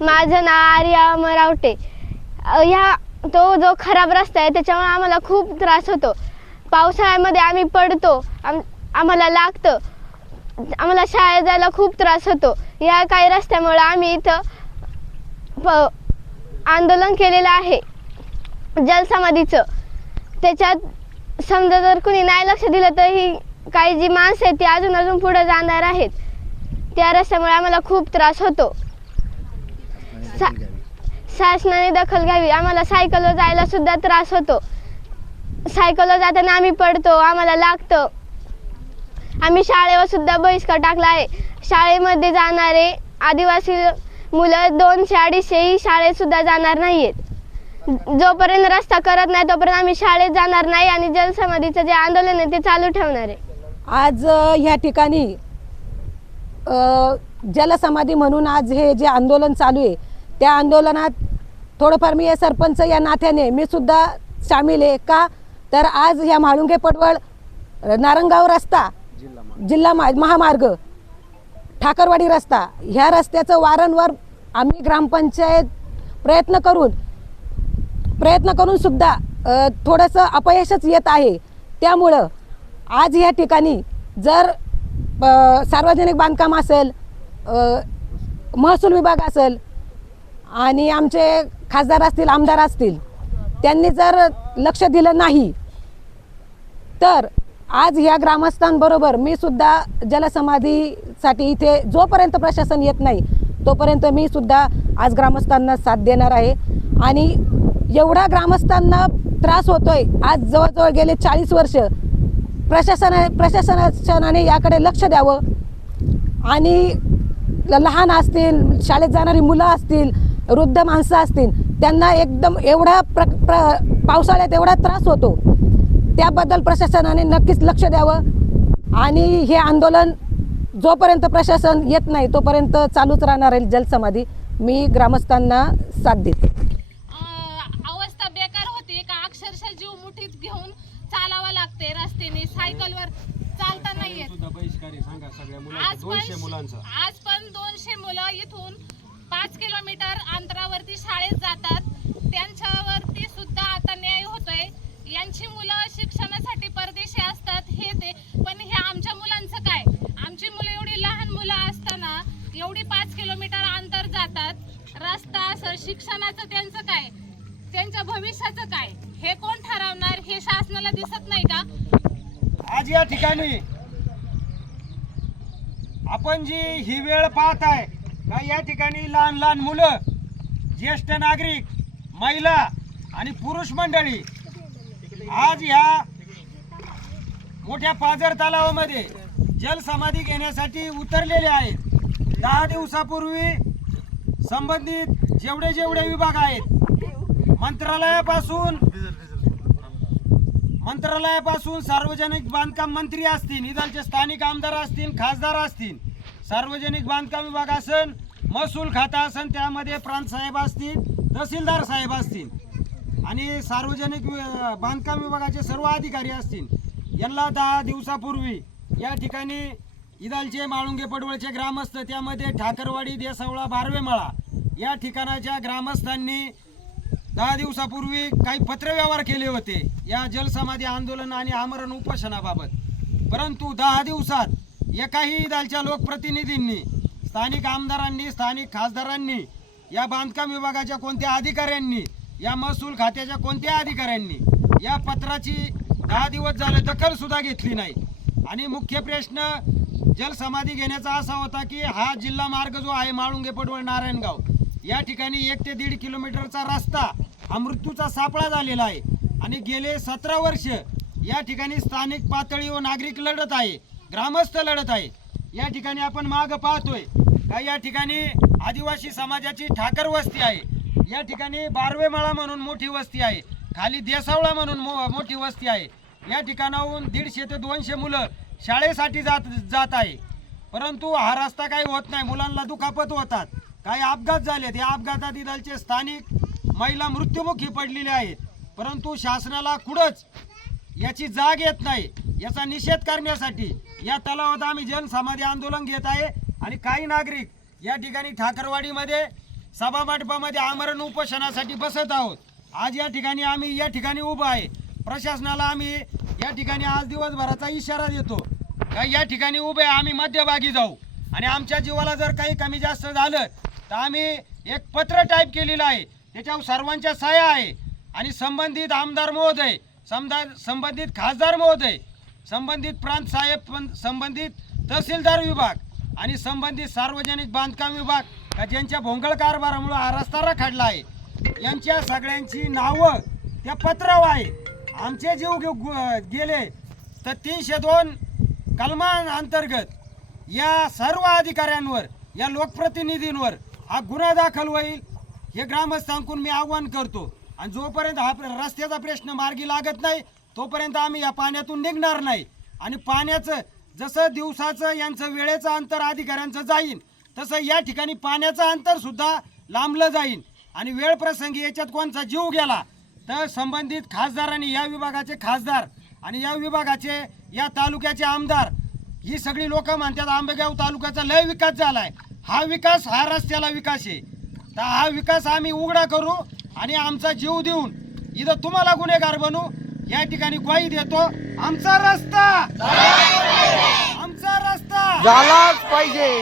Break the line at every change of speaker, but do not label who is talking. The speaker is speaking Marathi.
माझं नाव आर्या मरावटे ह्या तो जो खराब रस्ता आहे त्याच्यामुळे आम्हाला खूप त्रास होतो. पावसाळ्यामध्ये आम्ही पडतो आम आम्हाला लागतं. आम्हाला शाळेत जायला खूप त्रास होतो. या काही रस्त्यामुळे आम्ही इथं प आंदोलन केलेलं आहे. जलसमाधीचं. त्याच्यात समजा जर कुणी नाही लक्ष दिलं तर ही काही जी माणसं आहेत ती अजून अजून पुढे जाणार आहेत. त्या रस्त्यामुळे आम्हाला खूप त्रास होतो. सा शासनाने दखल घ्यावी. आम्हाला सायकलवर जायला सुद्धा त्रास होतो. सायकलवर जाताना आम्ही पडतो आम्हाला लागतं. आम्ही शाळेवर सुद्धा बहिष्कार टाकला आहे. शाळेमध्ये जाणारे आदिवासी मुलं दोनशे अडीचशेही शाळेतसुद्धा शाळेत सुद्धा जाणार नाही आहेत जोपर्यंत रस्ता करत नाही तोपर्यंत आम्ही शाळेत जाणार नाही आणि जलसमाधीचं जे आंदोलन आहे ते चालू ठेवणार आहे.
आज ह्या ठिकाणी जलसमाधी म्हणून आज हे जे आंदोलन चालू आहे त्या आंदोलनात थोडंफार मी या सरपंच या नात्याने मी सुद्धा सामील आहे. का? तर आज ह्या म्हाळुंगे पडवळ नारंगाव रस्ता जिल्हा महामार्ग. ठाकरवाडी रस्ता. ह्या रस्त्याचं वारंवार आम्ही ग्रामपंचायत प्रयत्न करून प्रयत्न करून सुद्धा थोडंसं अपयशच येत आहे. त्यामुळं आज ह्या ठिकाणी जर सार्वजनिक बांधकाम असेल महसूल विभाग असेल आणि आमचे खासदार असतील आमदार असतील त्यांनी जर लक्ष दिलं नाही तर आज ह्या ग्रामस्थांबरोबर मी सुद्धा जलसमाधीसाठी इथे जोपर्यंत प्रशासन येत नाही तोपर्यंत मी सुद्धा आज ग्रामस्थांना साथ देणार आहे. आणि एवढा ग्रामस्थांना त्रास होतोय आज जवळजवळ गेले चाळीस वर्ष प्रशासना प्रशासनाने याकडे लक्ष द्यावं. आणि लहान असतील शाळेत जाणारी मुलं असतील वृद्ध माणसं असतील त्यांना एकदम एवढा प्र प्र पावसाळ्यात एवढा त्रास होतो. त्याबद्दल प्रशासनाने नक्कीच लक्ष द्यावं. आणि हे आंदोलन जोपर्यंत प्रशासन येत नाही तोपर्यंत चालूच राहणार आहे जलसमाधी. मी ग्रामस्थांना साथ देते.
अवस्था बेकार होती. का अक्षरशः जीव मुठीत घेऊन चालावं लागते रस्त्याने? सायकलवर चालता नाही येत.
सुद्धा बहिष्कारी सांगा सगळ्या मुलांचा
आज
दोनशे
पण
मुलांचा.
आज पण दोनशे मुलं इथून पाच किलोमीटर अंतरावरती शाळेत जातात. त्यांच्यावरती सुद्धा आता न्याय होतोय यांची मुलं शिक्षणासाठी परदेशी असतात हे ते. पण हे आमच्या मुलांचं काय? आमची मुलं एवढी लहान मुलं असताना एवढी पाच किलोमीटर अंतर जातात. रस्ता असं शिक्षणाचं त्यांचं काय? त्यांच्या भविष्याचं काय? हे कोण ठरवणार? हे शासनाला दिसत नाही का?
आज या ठिकाणी आपण जी ही वेळ पाहत आहे का या ठिकाणी लहान लहान मुलं ज्येष्ठ नागरिक महिला आणि पुरुष मंडळी आज ह्या मोठ्या पाझर तलावामध्ये जलसमाधी घेण्यासाठी उतरलेले आहेत. दहा दिवसापूर्वी संबंधित जेवढे जेवढे विभाग आहेत मंत्रालयापासून मंत्रालयापासून सार्वजनिक बांधकाम मंत्री असतील इथलचे स्थानिक आमदार असतील खासदार असतील सार्वजनिक बांधकाम विभाग असेल महसूल खाता असन त्यामध्ये प्रांत साहेब असतील तहसीलदार साहेब असतील. आणि सार्वजनिक बांधकाम विभागाचे सर्व अधिकारी असतील यांना दहा दिवसापूर्वी या ठिकाणी इदालचे माळुंगे पडवळचे ग्रामस्थ त्यामध्ये ठाकरवाडी देसावळा बारवेमाळा या ठिकाणाच्या ग्रामस्थांनी दहा दिवसापूर्वी काही पत्रव्यवहार केले होते या जलसमाधी आंदोलन आणि आमरण उपोषणाबाबत. परंतु दहा दिवसात एकाही दलच्या लोकप्रतिनिधींनी स्थानिक आमदारांनी स्थानिक खासदारांनी या बांधकाम विभागाच्या कोणत्या अधिकाऱ्यांनी या महसूल खात्याच्या कोणत्या अधिकाऱ्यांनी या पत्राची दहा दिवस झाले दखल सुद्धा घेतली नाही. आणि मुख्य प्रश्न जलसमाधी घेण्याचा असा होता की हा जिल्हा मार्ग जो आहे माळुंगे पडवळ नारायणगाव या ठिकाणी एक ते दीड किलोमीटरचा रस्ता हा मृत्यूचा सापळा झालेला आहे. आणि गेले सतरा वर्ष या ठिकाणी स्थानिक पातळी व नागरिक लढत आहे ग्रामस्थ लढत आहे. या ठिकाणी आपण माग पाहतोय का या ठिकाणी आदिवासी समाजाची ठाकर वस्ती आहे. या ठिकाणी बारवेमाळा म्हणून मोठी वस्ती आहे. खाली देसावळा म्हणून मो मोठी वस्ती आहे. या ठिकाणाहून दीडशे ते दोनशे मुलं शाळेसाठी जात जात आहे. परंतु हा रस्ता काही होत नाही. मुलांना दुखापत होतात. काही अपघात झालेत. या अपघातात दलचे स्थानिक महिला मृत्युमुखी पडलेले आहेत. परंतु शासनाला कुठंच याची जाग येत नाही. याचा निषेध करण्यासाठी या तलावात आम्ही जनसमाधी आंदोलन घेत आहे. आणि काही नागरिक या ठिकाणी ठाकरवाडीमध्ये सभा मंडपामध्ये आमरण उपोषणासाठी बसत आहोत. आज या ठिकाणी आम्ही या ठिकाणी उभं आहे. प्रशासनाला आम्ही या ठिकाणी आज दिवसभराचा इशारा देतो. का या ठिकाणी उभे आम्ही मध्यभागी जाऊ. आणि आमच्या जीवाला जर काही कमी जास्त झालं तर आम्ही एक पत्र टाईप केलेलं आहे. त्याच्यावर सर्वांच्या सह्या आहे. आणि संबंधित आमदार महोदय समजा संबंधित खासदार महोदय संबंधित प्रांत साहेब पण संबंधित तहसीलदार विभाग आणि संबंधित सार्वजनिक बांधकाम विभाग का ज्यांच्या भोंगळ कारभारामुळे हा रस्ता रखडला आहे यांच्या सगळ्यांची नावं त्या पत्रावर आहे आमचे जीव गु- गेले तर तीनशे दोन कलमांअंतर्गत या सर्व अधिकाऱ्यांवर या लोकप्रतिनिधींवर हा गुन्हा दाखल होईल हे ग्रामस्थांकडून मी आव्हान करतो. आणि जोपर्यंत हा प्र- रस्त्याचा प्रश्न मार्गी लागत नाही तोपर्यंत आम्ही या पाण्यातून निघणार नाही. आणि पाण्याचं जसं दिवसाचं यांचं वेळेचं अंतर अधिकाऱ्यांचं जाईन तसं या ठिकाणी पाण्याचं अंतर सुद्धा लांबलं जाईल आणि वेळ प्रसंगी याच्यात कोणचा जीव गेला तर संबंधित खासदारांनी या विभागाचे खासदार आणि या विभागाचे या तालुक्याचे आमदार ही सगळी लोक म्हणतात आंबेगाव तालुक्याचा लय विकास झालाय. हा विकास हा रस्त्याला विकास आहे. तर हा विकास आम्ही उघडा करू आणि आमचा जीव देऊन इथं तुम्हाला गुन्हेगार बनू. या ठिकाणी ग्वाही देतो आमचा रस्ता! आमचा रस्ता!
झालाच पाहिजे.